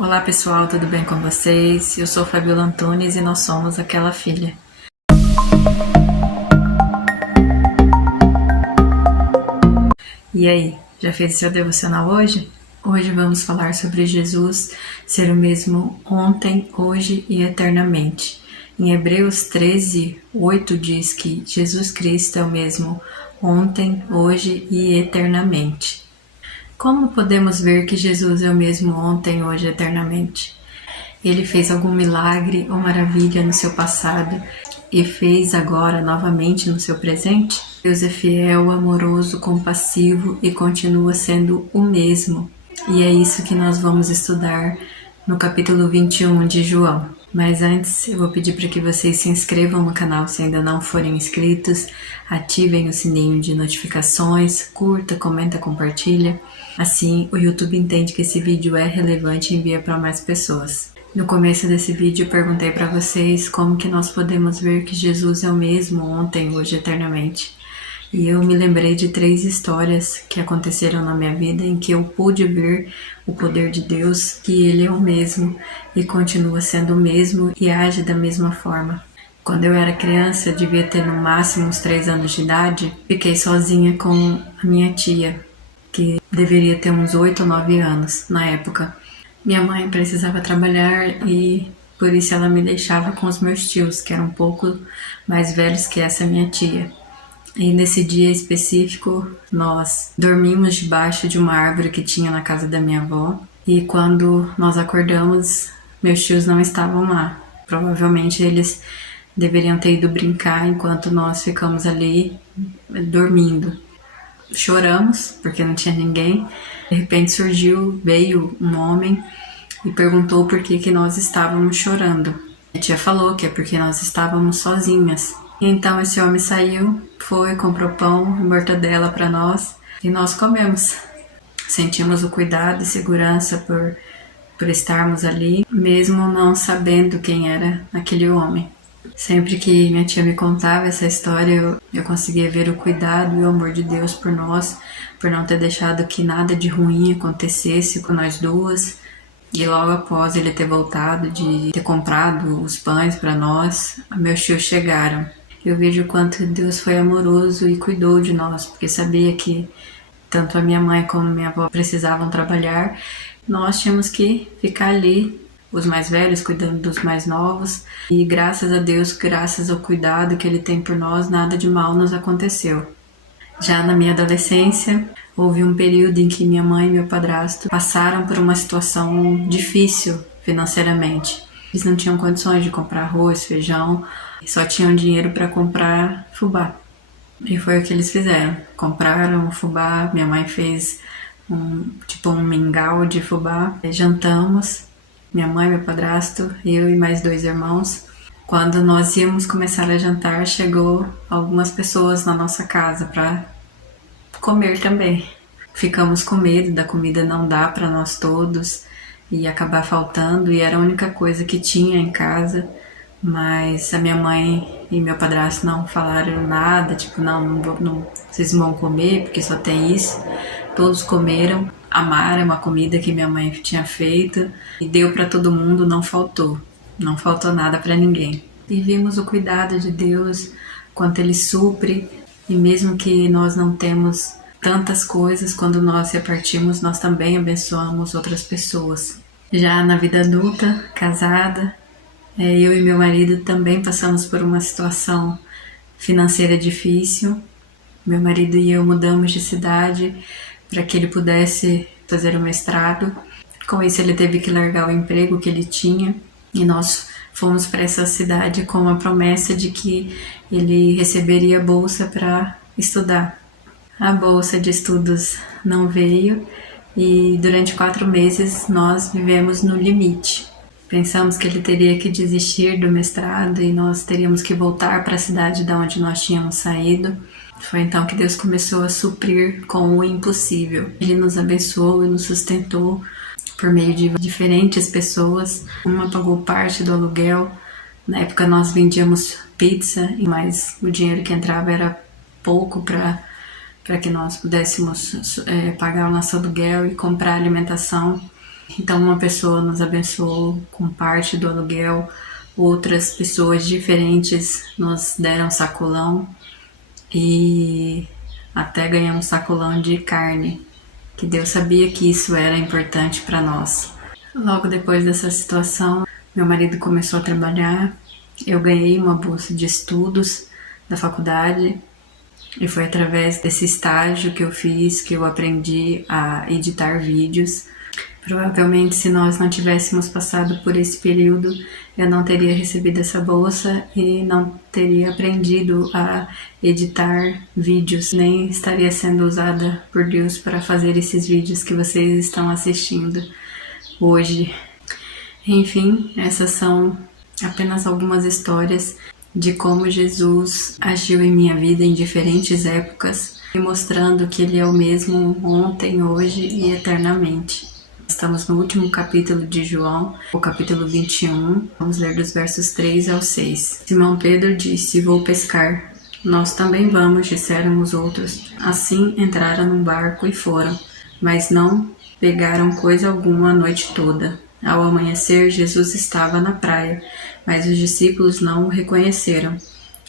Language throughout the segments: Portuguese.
Olá pessoal, tudo bem com vocês? Eu sou Fabiola Antunes e nós somos Aquela Filha. E aí, já fez seu devocional hoje? Hoje vamos falar sobre Jesus ser o mesmo ontem, hoje e eternamente. Em Hebreus 13:8 diz que Jesus Cristo é o mesmo ontem, hoje e eternamente. Como podemos ver que Jesus é o mesmo ontem, hoje e eternamente? Ele fez algum milagre ou maravilha no seu passado e fez agora novamente no seu presente? Deus é fiel, amoroso, compassivo e continua sendo o mesmo. E é isso que nós vamos estudar no capítulo 21 de João. Mas antes eu vou pedir para que vocês se inscrevam no canal se ainda não forem inscritos, ativem o sininho de notificações, curta, comenta, compartilha. Assim o YouTube entende que esse vídeo é relevante e envia para mais pessoas. No começo desse vídeo eu perguntei para vocês como que nós podemos ver que Jesus é o mesmo ontem, hoje, eternamente. E eu me lembrei de 3 histórias que aconteceram na minha vida em que eu pude ver o poder de Deus, que Ele é o mesmo e continua sendo o mesmo e age da mesma forma. Quando eu era criança, devia ter no máximo uns 3 anos de idade, fiquei sozinha com a minha tia, que deveria ter uns 8 ou 9 anos na época. Minha mãe precisava trabalhar e por isso ela me deixava com os meus tios, que eram um pouco mais velhos que essa minha tia. E nesse dia específico, nós dormimos debaixo de uma árvore que tinha na casa da minha avó. E quando nós acordamos, meus tios não estavam lá. Provavelmente eles deveriam ter ido brincar enquanto nós ficamos ali dormindo. Choramos, porque não tinha ninguém. De repente veio um homem e perguntou por que nós estávamos chorando. A tia falou que é porque nós estávamos sozinhas. Então esse homem saiu, foi, comprou pão e mortadela para nós e nós comemos. Sentimos o cuidado e segurança por estarmos ali, mesmo não sabendo quem era aquele homem. Sempre que minha tia me contava essa história, eu conseguia ver o cuidado e o amor de Deus por nós, por não ter deixado que nada de ruim acontecesse com nós duas. E logo após ele ter voltado, de ter comprado os pães para nós, meus tios chegaram. Eu vejo o quanto Deus foi amoroso e cuidou de nós, porque sabia que tanto a minha mãe como a minha avó precisavam trabalhar. Nós tínhamos que ficar ali, os mais velhos cuidando dos mais novos. E graças a Deus, graças ao cuidado que Ele tem por nós, nada de mal nos aconteceu. Já na minha adolescência, houve um período em que minha mãe e meu padrasto passaram por uma situação difícil financeiramente. Eles não tinham condições de comprar arroz, feijão, só tinham dinheiro para comprar fubá. E foi o que eles fizeram. Compraram o fubá, minha mãe fez um mingau de fubá. Jantamos, minha mãe, meu padrasto, eu e mais 2 irmãos. Quando nós íamos começar a jantar, chegou algumas pessoas na nossa casa para comer também. Ficamos com medo da comida não dar para nós todos e acabar faltando, e era a única coisa que tinha em casa. Mas a minha mãe e meu padrasto não falaram nada, tipo, não, vocês vão comer porque só tem isso. Todos comeram, amaram a comida que minha mãe tinha feito e deu para todo mundo, não faltou nada para ninguém. E vimos o cuidado de Deus, quanto Ele supre, e mesmo que nós não temos tantas coisas, quando nós repartimos, nós também abençoamos outras pessoas. Já na vida adulta, casada, eu e meu marido também passamos por uma situação financeira difícil. Meu marido e eu mudamos de cidade para que ele pudesse fazer o mestrado. Com isso ele teve que largar o emprego que ele tinha e nós fomos para essa cidade com a promessa de que ele receberia bolsa para estudar. A bolsa de estudos não veio e durante 4 meses nós vivemos no limite. Pensamos que ele teria que desistir do mestrado e nós teríamos que voltar para a cidade de onde nós tínhamos saído. Foi então que Deus começou a suprir com o impossível. Ele nos abençoou e nos sustentou por meio de diferentes pessoas. Uma pagou parte do aluguel. Na época nós vendíamos pizza, mas o dinheiro que entrava era pouco para que nós pudéssemos pagar o nosso aluguel e comprar alimentação. Então uma pessoa nos abençoou com parte do aluguel, outras pessoas diferentes nos deram sacolão e até ganhamos sacolão de carne, que Deus sabia que isso era importante para nós. Logo depois dessa situação, meu marido começou a trabalhar, eu ganhei uma bolsa de estudos da faculdade e foi através desse estágio que eu fiz que eu aprendi a editar vídeos. Provavelmente, se nós não tivéssemos passado por esse período, eu não teria recebido essa bolsa e não teria aprendido a editar vídeos, nem estaria sendo usada por Deus para fazer esses vídeos que vocês estão assistindo hoje. Enfim, essas são apenas algumas histórias de como Jesus agiu em minha vida em diferentes épocas, e mostrando que Ele é o mesmo ontem, hoje e eternamente. Estamos no último capítulo de João, o capítulo 21. Vamos ler dos versos 3 ao 6. Simão Pedro disse: "Vou pescar." "Nós também vamos", disseram os outros. Assim entraram no barco e foram, mas não pegaram coisa alguma a noite toda. Ao amanhecer, Jesus estava na praia, mas os discípulos não o reconheceram.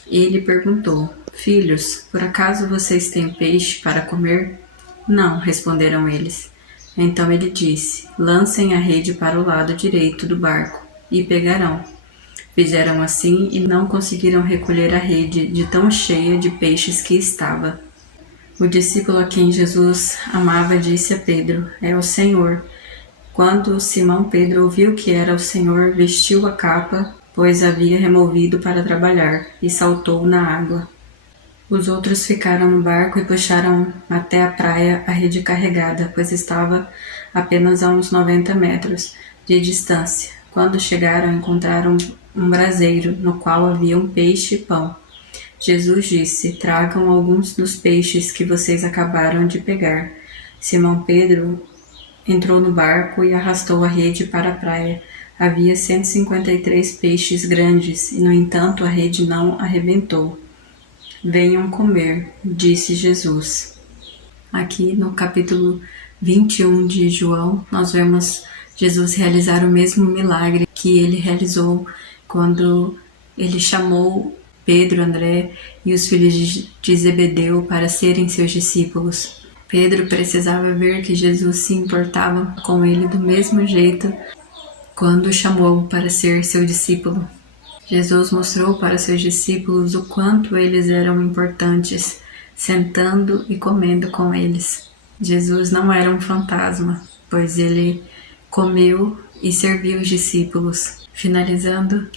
Ele perguntou: "Filhos, por acaso vocês têm peixe para comer?" "Não", responderam eles. Então ele disse: "Lancem a rede para o lado direito do barco e pegarão." Fizeram assim e não conseguiram recolher a rede de tão cheia de peixes que estava. O discípulo a quem Jesus amava disse a Pedro: "É o Senhor." Quando Simão Pedro ouviu que era o Senhor, vestiu a capa, pois havia removido para trabalhar, e saltou na água. Os outros ficaram no barco e puxaram até a praia a rede carregada, pois estava apenas a uns 90 metros de distância. Quando chegaram, encontraram um braseiro, no qual havia um peixe e pão. Jesus disse: "Tragam alguns dos peixes que vocês acabaram de pegar." Simão Pedro entrou no barco e arrastou a rede para a praia. Havia 153 peixes grandes, e no entanto a rede não arrebentou. "Venham comer", disse Jesus. Aqui no capítulo 21 de João, nós vemos Jesus realizar o mesmo milagre que ele realizou quando ele chamou Pedro, André e os filhos de Zebedeu para serem seus discípulos. Pedro precisava ver que Jesus se importava com ele do mesmo jeito quando o chamou para ser seu discípulo. Jesus mostrou para seus discípulos o quanto eles eram importantes, sentando e comendo com eles. Jesus não era um fantasma, pois ele comeu e serviu os discípulos. Finalizando,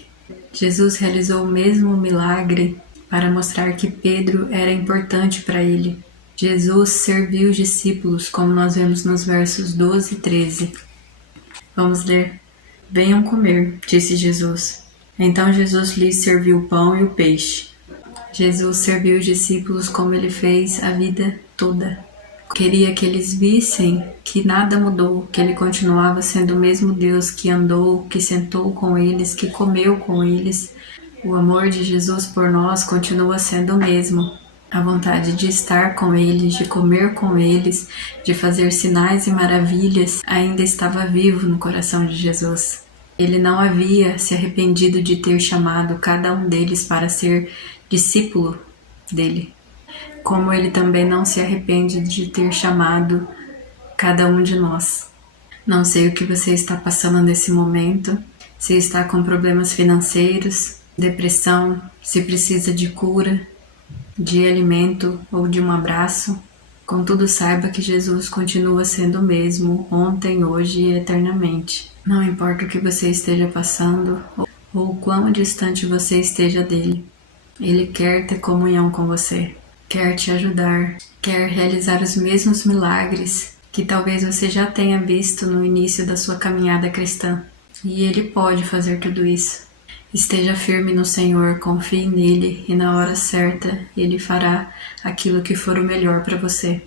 Jesus realizou o mesmo milagre para mostrar que Pedro era importante para ele. Jesus serviu os discípulos, como nós vemos nos versos 12 e 13. Vamos ler. "Venham comer", disse Jesus. Então Jesus lhes serviu o pão e o peixe. Jesus serviu os discípulos como ele fez a vida toda. Queria que eles vissem que nada mudou, que ele continuava sendo o mesmo Deus que andou, que sentou com eles, que comeu com eles. O amor de Jesus por nós continua sendo o mesmo. A vontade de estar com eles, de comer com eles, de fazer sinais e maravilhas ainda estava vivo no coração de Jesus. Ele não havia se arrependido de ter chamado cada um deles para ser discípulo dele, como ele também não se arrepende de ter chamado cada um de nós. Não sei o que você está passando nesse momento, se está com problemas financeiros, depressão, se precisa de cura, de alimento ou de um abraço. Contudo, saiba que Jesus continua sendo o mesmo, ontem, hoje e eternamente. Não importa o que você esteja passando ou o quão distante você esteja dele, ele quer ter comunhão com você, quer te ajudar, quer realizar os mesmos milagres que talvez você já tenha visto no início da sua caminhada cristã. E ele pode fazer tudo isso. Esteja firme no Senhor, confie nele e na hora certa ele fará aquilo que for o melhor para você.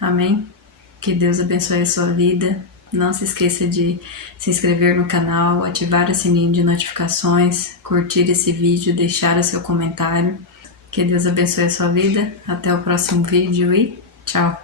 Amém? Que Deus abençoe a sua vida. Não se esqueça de se inscrever no canal, ativar o sininho de notificações, curtir esse vídeo, deixar o seu comentário. Que Deus abençoe a sua vida. Até o próximo vídeo e tchau!